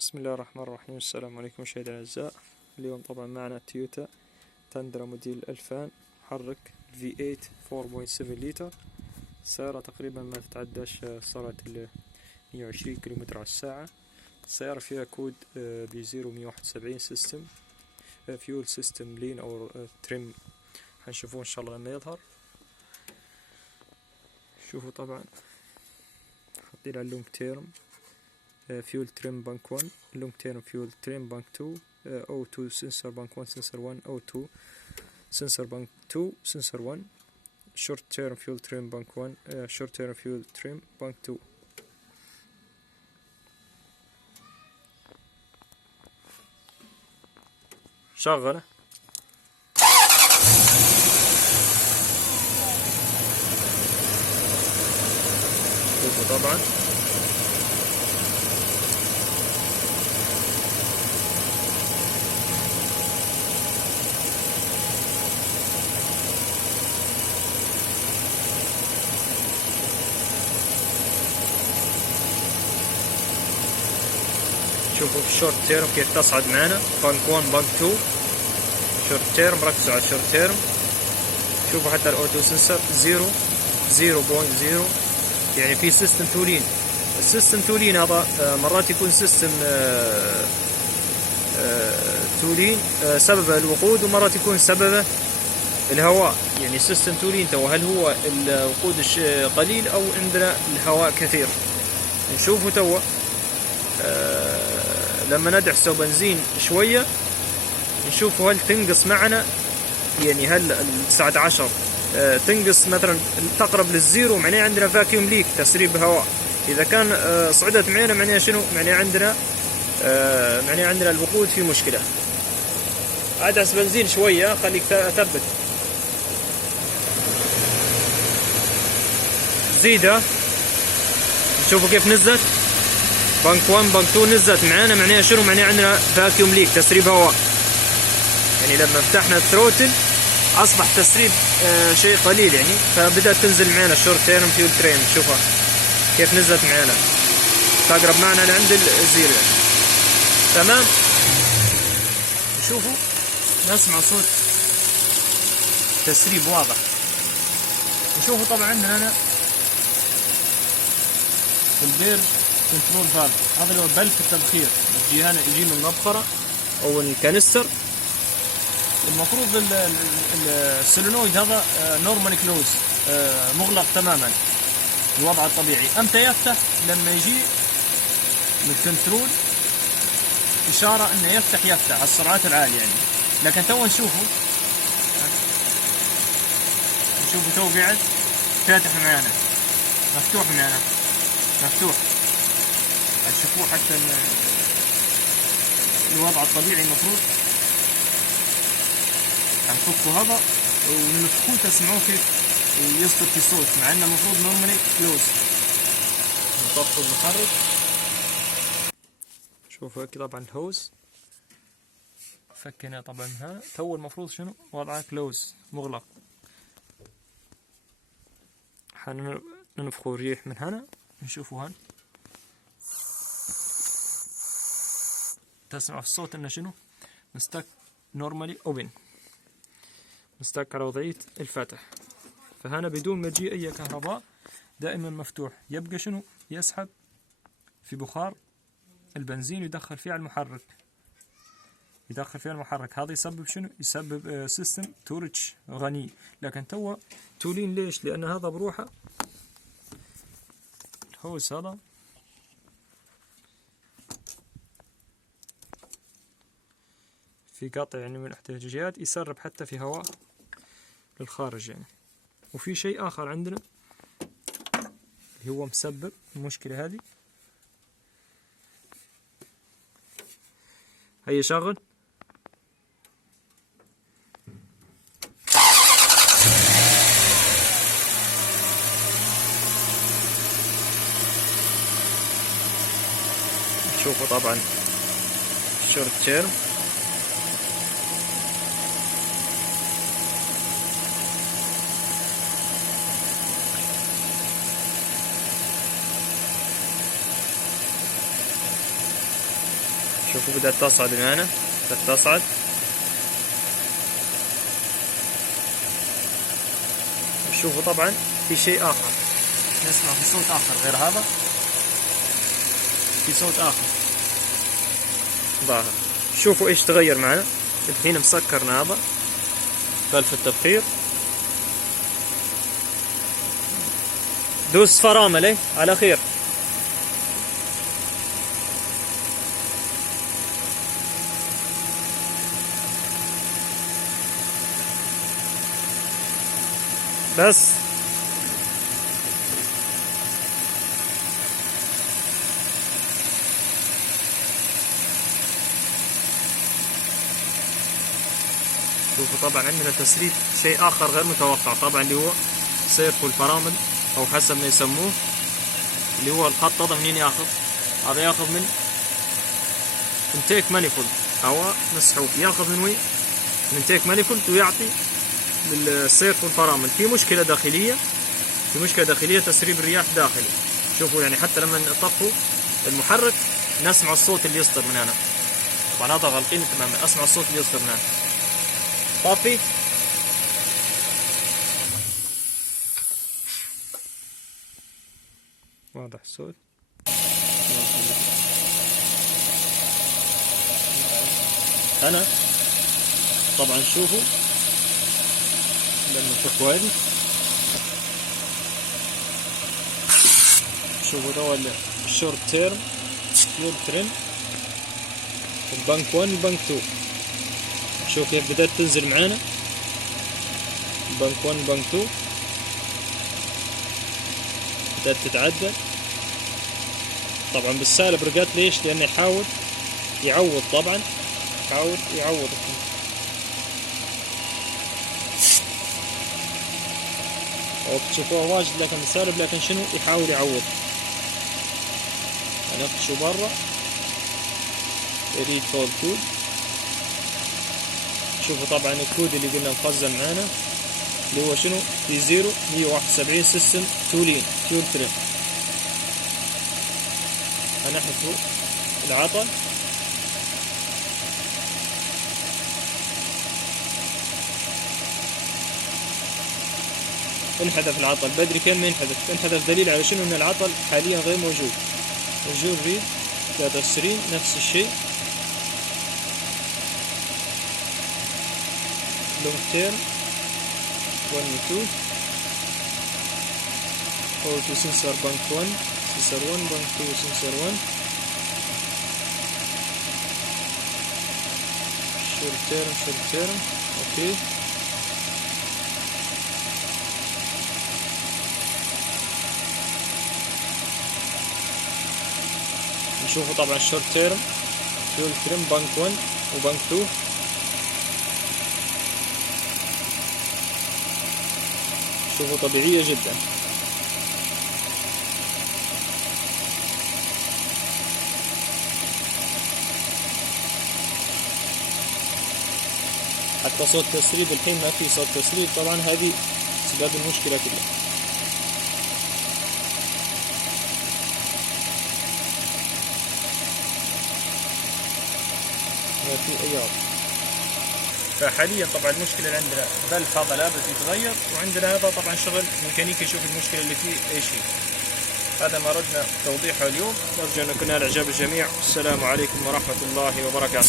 بسم الله الرحمن الرحيم. السلام عليكم مشاهدينا الأعزاء. اليوم طبعا معنا تويوتا تندرا موديل 2000 محرك V8 4.7 لتر. السيارة تقريبا ما تتعداش سرعة 120 كيلومتر على الساعة. السيارة فيها كود B0171 سيستم فيول سيستم لين أو تريم، حنشوفوه إن شاء الله لما يظهر. شوفوا طبعا حاطين على اللونج تيرم فيول تريم بانك 1، لونج تيرم فيول تريم بانك 2، O2 سنسور بانك 1 سنسور 1، O2 سنسور بانك 2 سنسور 1، شورت تيرم فيول تريم بانك 1، شورت تيرم فيول تريم بانك 2. شغله شوفوا طبعا شوفوا الشورت تيرم كيف تصعد معنا، بانك 1 بانك 2 شورت تيرم. ركزوا على الشورت تيرم. شوفوا حتى الاوتو سنسر 0.0، يعني في سيستم تولين. السيستم تولين هذا مرات يكون سيستم تولين سببه الوقود، ومرات يكون سببه الهواء. يعني سيستم تولين تو هل هو الوقود قليل او عندنا الهواء كثير. نشوفوا تو لما ندعسه بنزين شوية نشوفوا هل تنقص معنا، يعني هل 19 تنقص مثلا تقرب للزيرو، معناه عندنا فاكيوم ليك، تسريب هواء. إذا كان صعدت معنا معناه شنو؟ معناه عندنا الوقود في مشكلة. أدعس بنزين شوية، خليك أثبت، زيدة. نشوفوا كيف نزلت بانك 1 بانك 2 نزلت معانا، معناها شنو؟ معناها عندنا فاكيوم ليك، تسريب هواء. يعني لما فتحنا الثروتل اصبح تسريب شيء قليل، يعني فبدأت تنزل معانا الشورت تيرم فيول تريم. شوفها كيف نزلت معانا، تقرب معنا لعند الزيرو يعني. تمام. شوفوا نسمع صوت تسريب واضح. نشوفوا طبعا عندنا هنا البير كنترول فالف، هذا اللي هو بلف التبخير، يجي هنا يجي من المبخرة او الكانستر. المفروض السولينويد هذا نورمال كلوز، مغلق تماما الوضع الطبيعي. امتى يفتح؟ لما يجي من الكنترول اشاره انه يفتح على السرعات العاليه يعني. لكن تو نشوفوا تو قاعد فاتح معانا، مفتوح معانا، مفتوح. هتشوفوه حتى الوضع الطبيعي. المفروض هنفكه هذا وننفخوه تسمعوه كيف يصدر في صوت، مع انه المفروض نورمالي كلوز. نطفي المحرك. شوفوا هيك طبعا الهوس فكنا طبعا هنا تو المفروض شنو وضعه؟ كلوز، مغلق. حننفخوا الريح من هنا، نشوفوا هنا تسمع في الصوت انه شنو؟ مستك نورمالي اوبن، مستك على وضعية الفتح. فهنا بدون ما تجي اي كهرباء دائما مفتوح، يبقى شنو؟ يسحب في بخار البنزين ويدخل فيه على المحرك، هذا يسبب شنو؟ يسبب سيستم تورتش غني. لكن تو تولين ليش؟ لان هذا بروحه الهوس هذا في قطع يعني من الاحتياجيات، يسرب حتى في هواء للخارج يعني. وفي شيء آخر عندنا اللي هو مسبب المشكلة هذه. هيا شغل. شوفوا طبعا الشورت تيرم شوفوا بدأت تصعد من هنا، بدأت تصعد. شوفوا طبعا في شيء آخر، نسمع في صوت آخر غير هذا، في صوت آخر ظاهر. شوفوا ايش تغير معنا الحين. مسكرنا هذا بلف التبخير، دوس فرامل على خير. بس شوفوا طبعا عندنا تسريب شيء آخر غير متوقع طبعا، اللي هو سيركو الفرامل أو حسب ما يسموه، اللي هو الخط هذا منين ياخذ؟ هذا ياخذ من انتيك مانيفولد، هواء مسحوب ياخذ من وين؟ من انتيك مانيفولد ويعطي للسيركو الفرامل. في مشكلة داخلية، في مشكلة داخلية تسريب الرياح داخلي. شوفوا يعني حتى لما نطفوا المحرك نسمع الصوت اللي يصدر من هنا. طبعا هذا غالقين تماما، اسمع الصوت اللي يصدر من هنا. طافي. واضح الصوت. أنا طبعا شوفوا لما نشوف وادي، شوفوا ده الشورت تيرم فيول ترين، البنك 1 البنك 2. شوف كيف بدأت تنزل معانا البنك 1 البنك 2، بدأت تتعدل. طبعا بالسالب رقات، ليش؟ لأنه يحاول يعوض، طبعا يحاول يعوض. تشوفوها واجد لكن بالسالب، لكن شنو يحاول يعوض. هنفتشوا برا ريد فول كود. شوفوا طبعا الكود اللي قلنا مخزن معانا اللي هو شنو؟ تي 0 171 سيستم تولين فيول ترين. هنحذف العطل. انحذف العطل بدري. كان ما ينحذف، انحذف دليل على شنو؟ ان العطل حاليا غير موجود. الجول ريد 23 نفس الشيء. لونج تيرم 1 و 2 او تو سنسور بنك 1 سنسور 1 بنك 2 سنسور 1. شورت تيرم اوكي. نشوفوا طبعا الشورت تيرم فيول تريم بنك 1 وبنك 2. شوفوا طبيعية جدا. حتى صوت تسريب الحين ما في صوت تسريب، طبعا هذه سبب المشكلة كلها. ما في أي عطل. فحاليا طبعا المشكلة اللي عندنا بلف هذا لابد يتغير، وعندنا هذا طبعا شغل ميكانيكي يشوف المشكلة اللي فيه ايش هي. هذا ما ردنا توضيحه اليوم، نرجو أن يكون على إعجاب الجميع. السلام عليكم ورحمة الله وبركاته.